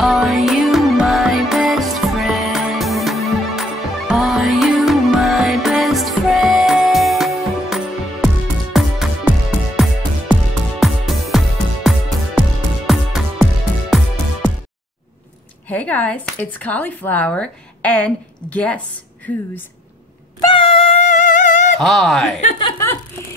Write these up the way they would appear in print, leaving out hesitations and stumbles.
Are you my best friend? Are you my best friend? Hey guys, it's Cauliflower, and guess who's back? Hi.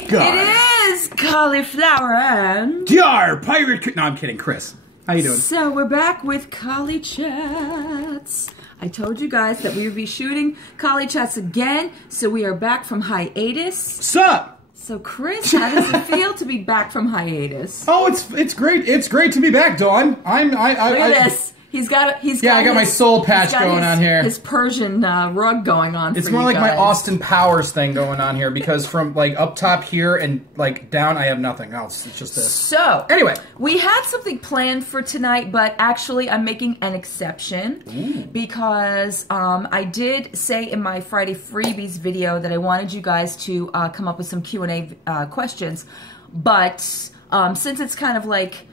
God. It is Cauliflower and... Yar, pirate. No, I'm kidding, Chris. How you doing? So we're back with Choly Chats. I told you guys that we would be shooting Choly Chats again, so we are back from hiatus. Sup? So Chris, how does it feel to be back from hiatus? Oh, it's great. It's great to be back, Dawn. Look at this. He's got I got my soul patch going on here. His Persian rug going on. It's more like my Austin Powers thing going on here, because from like up top here and like down, I have nothing else. It's just this. So anyway, we had something planned for tonight, but actually I'm making an exception because I did say in my Friday freebies video that I wanted you guys to come up with some Q&A questions, but since it's kind of like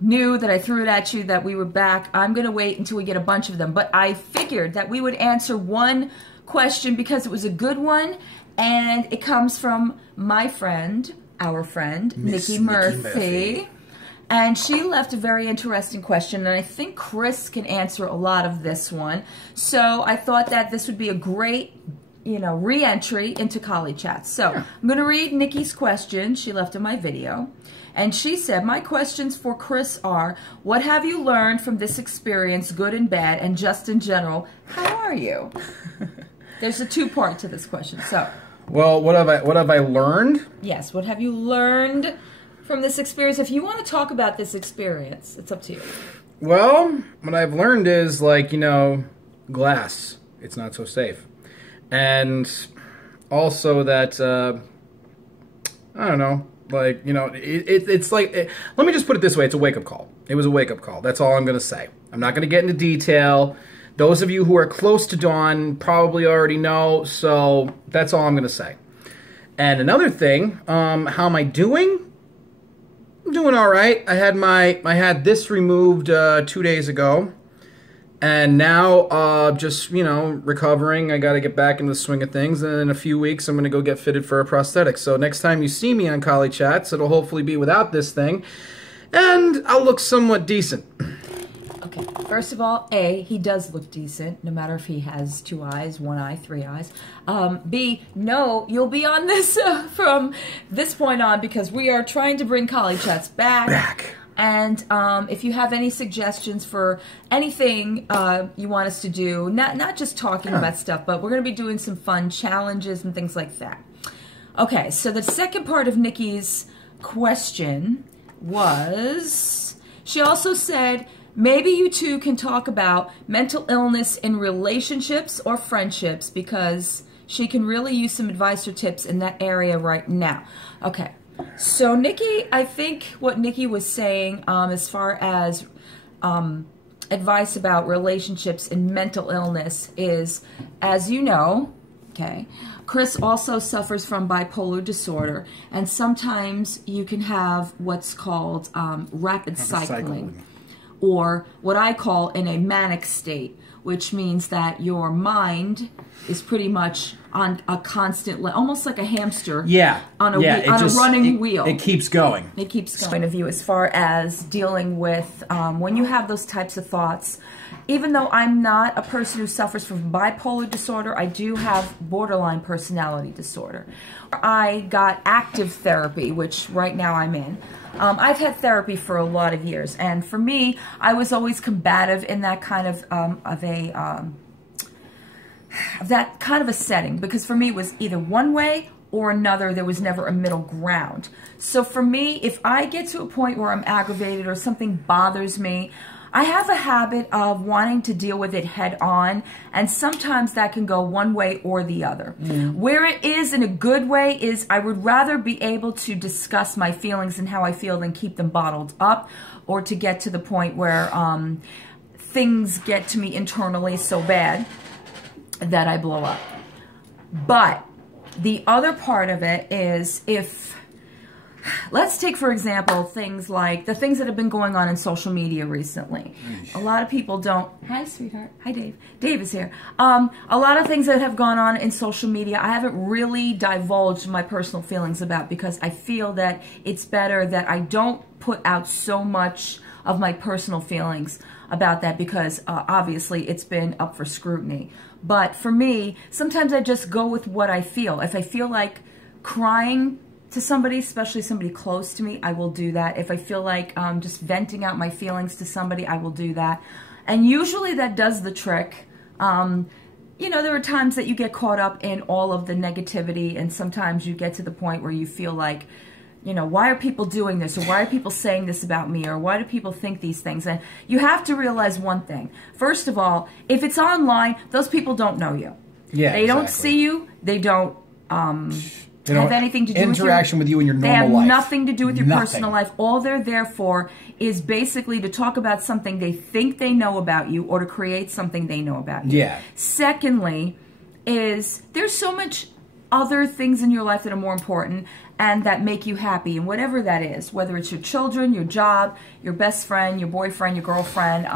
new that I threw it at you that we were back, I'm gonna wait until we get a bunch of them. But I figured that we would answer one question because it was a good one, and it comes from my friend, our friend, Niki Murphy. And she left a very interesting question, and I think Chris can answer a lot of this one. So I thought that this would be a great, you know, re-entry into Choly Chats. So I'm going to read Niki's question she left in my video. And she said, my questions for Chris are, what have you learned from this experience, good and bad, and just in general, how are you? There's a two-part to this question. So, well, what have I learned? Yes, what have you learned from this experience? If you want to talk about this experience, it's up to you. Well, what I've learned is, like, you know, glass, it's not so safe. And also that, I don't know, like, you know, it's like, let me just put it this way, it's a wake-up call. It was a wake-up call. That's all I'm going to say. I'm not going to get into detail. Those of you who are close to Dawn probably already know, so that's all I'm going to say. And another thing, how am I doing? I'm doing all right. I had this removed 2 days ago. And now, just, you know, recovering. I got to get back into the swing of things. And in a few weeks, I'm going to go get fitted for a prosthetic. So next time you see me on Choly Chats, it'll hopefully be without this thing. And I'll look somewhat decent. Okay, first of all, A, he does look decent, no matter if he has 2 eyes, 1 eye, 3 eyes. B, no, you'll be on this from this point on, because we are trying to bring Choly Chats back. And if you have any suggestions for anything you want us to do, not just talking about stuff, but we're going to be doing some fun challenges and things like that. Okay, so the second part of Niki's question was, she also said, maybe you two can talk about mental illness in relationships or friendships, because she can really use some advice or tips in that area right now. Okay. So Niki, I think what Niki was saying as far as advice about relationships and mental illness is, as you know, okay, Chris also suffers from bipolar disorder, and sometimes you can have what's called rapid cycling, or what I call in a manic state, which means that your mind is pretty much on a constant, almost like a hamster, on a running wheel. It keeps going. It keeps going. Point of view as far as dealing with when you have those types of thoughts. Even though I'm not a person who suffers from bipolar disorder, I do have borderline personality disorder. I got active therapy, which right now I'm in. I've had therapy for a lot of years, and for me, I was always combative in that kind of a setting, because for me it was either one way or another. There was never a middle ground. So for me, if I get to a point where I'm aggravated or something bothers me, I have a habit of wanting to deal with it head on, and sometimes that can go one way or the other. Where it is in a good way is I would rather be able to discuss my feelings and how I feel than keep them bottled up, or to get to the point where things get to me internally so bad that I blow up. But the other part of it is, if let's take, for example, things like the things that have been going on in social media recently. A lot of people don't... Hi, sweetheart. Hi, Dave. Dave is here. A lot of things that have gone on in social media, I haven't really divulged my personal feelings about because I feel that it's better that I don't put out so much of my personal feelings about that because obviously it's been up for scrutiny. But for me, sometimes I just go with what I feel. If I feel like crying to somebody, especially somebody close to me, I will do that. If I feel like just venting out my feelings to somebody, I will do that. And usually that does the trick. You know, there are times that you get caught up in all of the negativity, and sometimes you get to the point where you feel like, you know, why are people doing this? Or why are people saying this about me? Or why do people think these things? And you have to realize one thing. First of all, if it's online, those people don't know you. Yeah, they don't see you. They don't have anything to do with interaction with you in your normal life. They have nothing to do with your personal life. All they're there for is basically to talk about something they think they know about you or to create something they know about you. Yeah. Secondly, is there's so much other things in your life that are more important and that make you happy, and whatever that is, whether it's your children, your job, your best friend, your boyfriend, your girlfriend,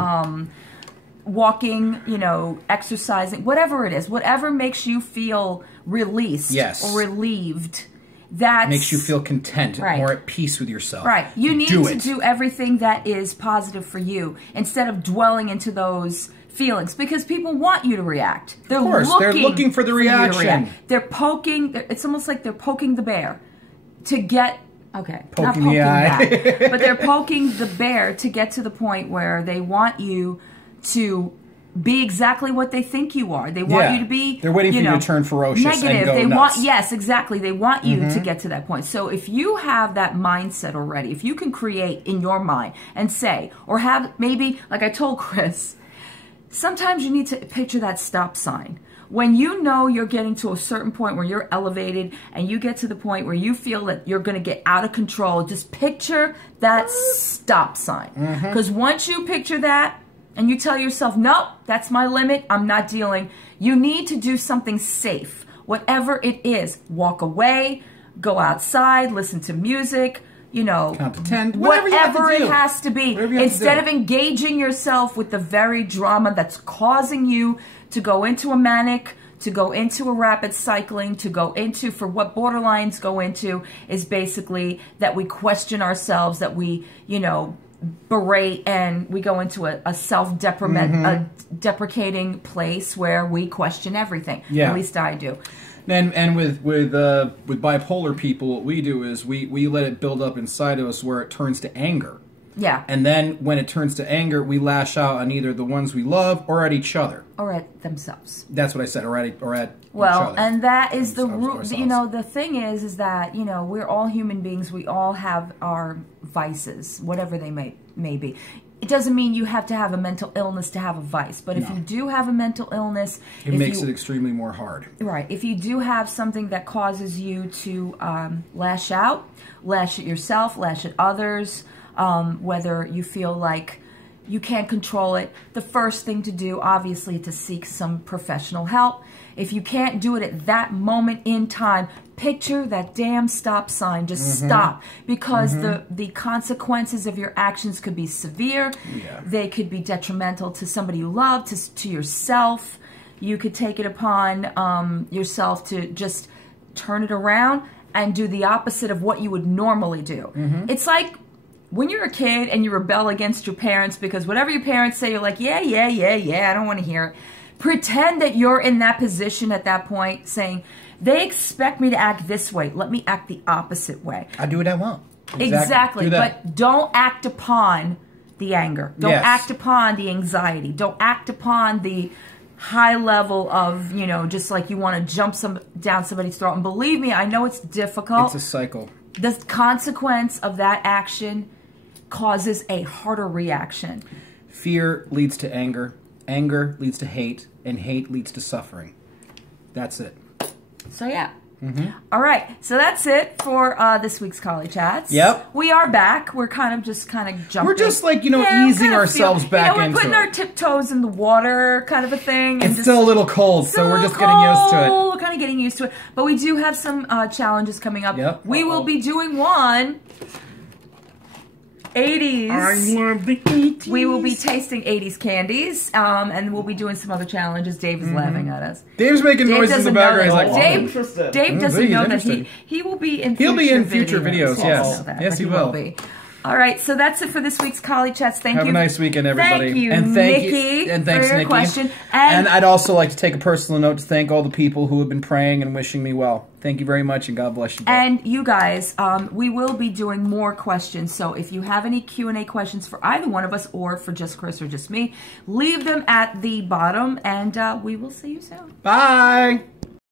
walking, you know, exercising, whatever it is, whatever makes you feel released or relieved, that makes you feel content, right, more at peace with yourself. Right. You need to do everything that is positive for you instead of dwelling into those feelings, because people want you to react. They're looking for the reaction. They're poking. It's almost like they're poking the bear to get. Okay, poking not poking the eye. that, but they're poking the bear to get to the point where they want you to be exactly what they think you are. They want you to be. They're waiting for you to turn ferocious negative. And go nuts. Yes, exactly. They want you to get to that point. So if you have that mindset already, if you can create in your mind and say, or have maybe, like I told Chris, sometimes you need to picture that stop sign. When you know you're getting to a certain point where you're elevated and you get to the point where you feel that you're going to get out of control, just picture that stop sign. Because once you picture that and you tell yourself, nope, that's my limit, I'm not dealing, you need to do something safe. Whatever it is, walk away, go outside, listen to music, you know, count to 10, whatever it has to be. Instead of engaging yourself with the very drama that's causing you to go into a manic, to go into a rapid cycling, to go into, for what borderlines go into, is basically that we question ourselves, that we, you know, berate, and we go into a self-deprecating place where we question everything. Yeah. At least I do. And with bipolar people, what we do is we let it build up inside of us where it turns to anger. Yeah. And then when it turns to anger, we lash out on either the ones we love or at each other. Or at themselves. That's what I said, or at each other. Well, and that is the root. You know, the thing is that, you know, we're all human beings. We all have our vices, whatever they may be. It doesn't mean you have to have a mental illness to have a vice, but if you do have a mental illness, it makes it extremely more hard. Right. If you do have something that causes you to lash out, lash at yourself, lash at others, whether you feel like you can't control it, the first thing to do, obviously, is to seek some professional help. If you can't do it at that moment in time, picture that damn stop sign. Just stop, because the consequences of your actions could be severe. Yeah. They could be detrimental to somebody you love, to yourself. You could take it upon yourself to just turn it around and do the opposite of what you would normally do. It's like when you're a kid and you rebel against your parents because whatever your parents say, you're like, yeah, I don't want to hear it. Pretend that you're in that position at that point, saying, they expect me to act this way. Let me act the opposite way. I do what I want. Exactly. But don't act upon the anger. Don't act upon the anxiety. Don't act upon the high level of, you know, just like you want to jump down somebody's throat. And believe me, I know it's difficult. It's a cycle. The consequence of that action causes a harder reaction. Fear leads to anger. Anger leads to hate. And hate leads to suffering. That's it. So, yeah. All right. So, that's it for this week's Choly Chats. Yep. We are back. We're kind of jumping. We're just like, you know, easing ourselves back into it. We're putting our tiptoes in the water kind of a thing. It's still a little cold, so we're just getting used to it. Kind kind of getting used to it. But we do have some challenges coming up. Yep. We will be doing one 80s. I love the 80s. We will be tasting 80s candies, and we'll be doing some other challenges. Dave is laughing at us. Dave's making Dave noises in the doesn't know background. He's that. like, Dave doesn't he's know that interesting. he will be in. He'll be in future videos. videos. He doesn't Yes, know that, yes, but he will. Be. All right, so that's it for this week's Choly Chats. Thank Have you. a nice weekend, everybody. Thank you, and thank Niki, and thanks, for your Niki. question. And I'd also like to take a personal note to thank all the people who have been praying and wishing me well. Thank you very much, and God bless you both. And you guys, we will be doing more questions. So if you have any Q&A questions for either one of us or for just Chris or just me, leave them at the bottom, and we will see you soon. Bye.